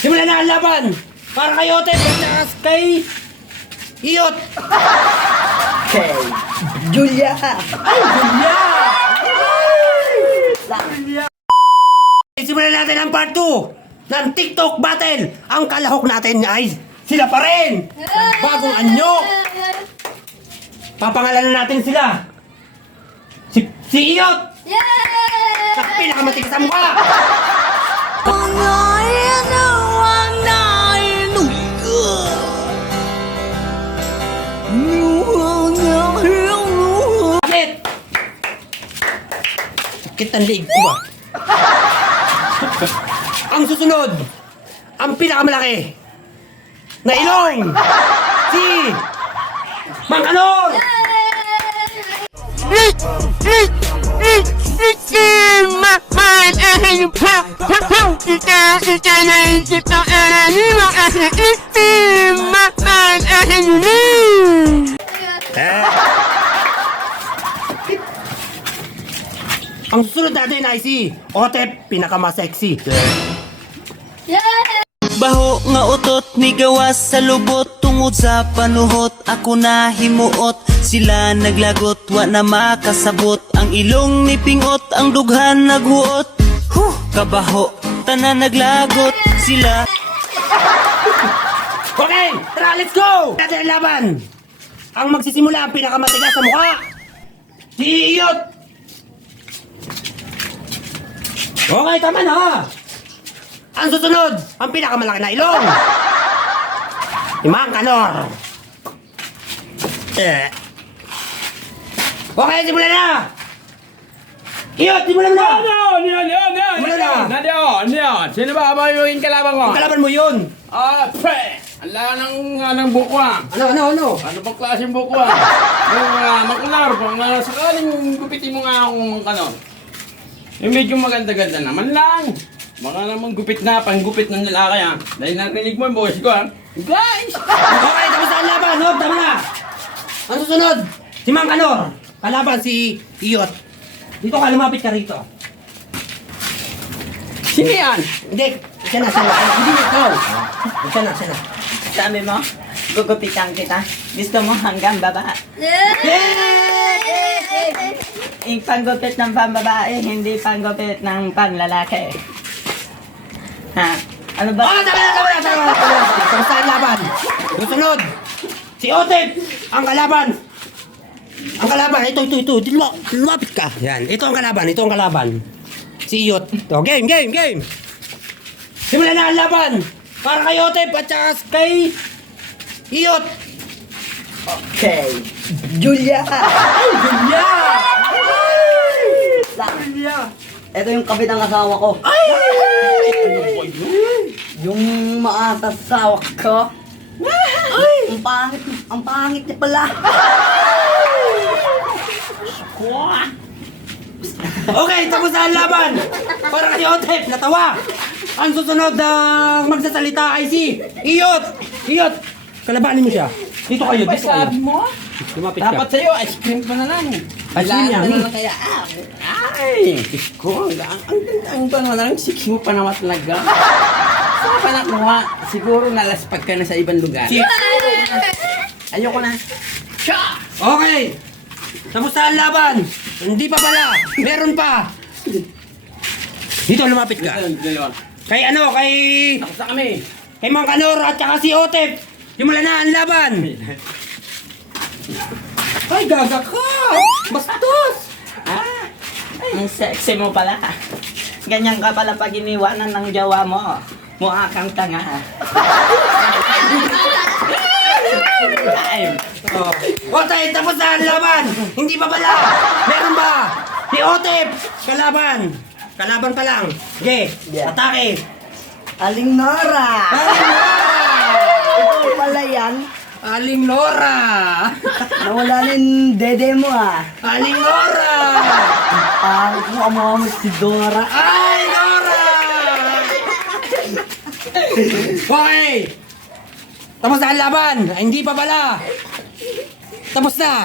Simulan na ang laban! Para kay Ote, at kay Iyot! Okay. Julia! Ay, Julia! Simulan natin ang part 2 ng TikTok battle. Ang kalahok natin ay sila pa rin. Bagong anyo. Papangalanan natin sila. Si Iyot. Sa pinakamatigas sa mukha. Bakit? Sakit ang liig ko ba? Ang susunod, ang pinakamalaki na ilong, si Mang Anor! Ang susunod natin ay si Otep, pinakamasexy. Baho nga utot ni gawas sa lubot tungod sa panuhot ako na himuot sila naglagot wa na makasabot ang ilong ni pingot ang dughan naghuot kabaho tanan naglagot sila. Okay, tara, let's go! Natin ang laban. Ang magsisimula ang pinakamatigas sa mukha, si Iyot. Okay, tama na. Ang susunod, ang pinakamalaki na ilong, si Mang Anor. Okay, simulan na. Iyot, simulan mo na. Sino ba yung kalaban ko? Ang kalaban mo yun. Pre! Ang laka ng bukwa. Ano? Ano bang klaseng bukwa? Yung makular, kung sakaling gupitin mo nga akong yung medyo maganda-ganda naman lang. Baka naman gupit na, panggupit ng lalaki ha. Dahil narinig mo yung boss ko ha. Guys! Okay, tapos na ang laban. Hop, tama na. Ang susunod, si Mang Anor. Kalaban si Iyot. Dito ka, lumapit ka rito. Sino yan? Hindi, siya na. Hindi, ikaw. Siya na. Sabi mo, gugupitan kita. Gusto mo hanggang baba. Yung panggupit ng pambabae, hindi panggupit ng panlalaki. Ha? Ano ba? Oh, tama na. Tapos na ang laban. Susunod, si Otep, ang kalaban. Ito. Lumapit ka. Yan, ito ang kalaban. Si Iyot. Ito, game. Simulan na ang laban. Para kay Otep at saka kay Iyot. Okay. Julia! Ay, Julia! Julia! Ito yung kabit ng asawa ko. Ay! Yung maasasawa ko. Ay! Ang pangit niya pala. Okay, tapos na ang laban. Para kay Otep, natawa. Ang susunod na magsasalita ay si Iyot. Iyot, kalabanin mo siya. Dito kayo. Sabi mo? Lumapit ka. Dapat sa'yo, ice cream pa na lang. Ice cream yan. Na lang kaya. Ay! Diyos ko, ang ba naman lang, siksi mo pa naman talaga. Saan pa nakuha? Siguro nalaspag ka na sa ibang lugar. Ayoko na. Okay. Tapos na ang laban. Hindi pa pala. Meron pa. Dito, lumapit ka. Kay Tapos na kami. Kay Mang Anor at saka si Otep. Simulan na ang laban. Ay, gaga ka. Bastos. Ang sexy mo pala. Ganyan ka pala pag iniwanan ng jowa mo. Mukha kang tanga. Oh. Otep, tapos na ang laban. Hindi pa pala. Meron ba? Si Otep. Kalaban pa lang. Okay. Yeah. Atake. Aling Nora! Ito pala yan. Aling Nora. Nawala na yung dede mo ah. Aling Nora. Mukha mo si Dora. Ay, Nora. Okay. Tapos na ang laban. Ay, hindi pa pala. Tapos na.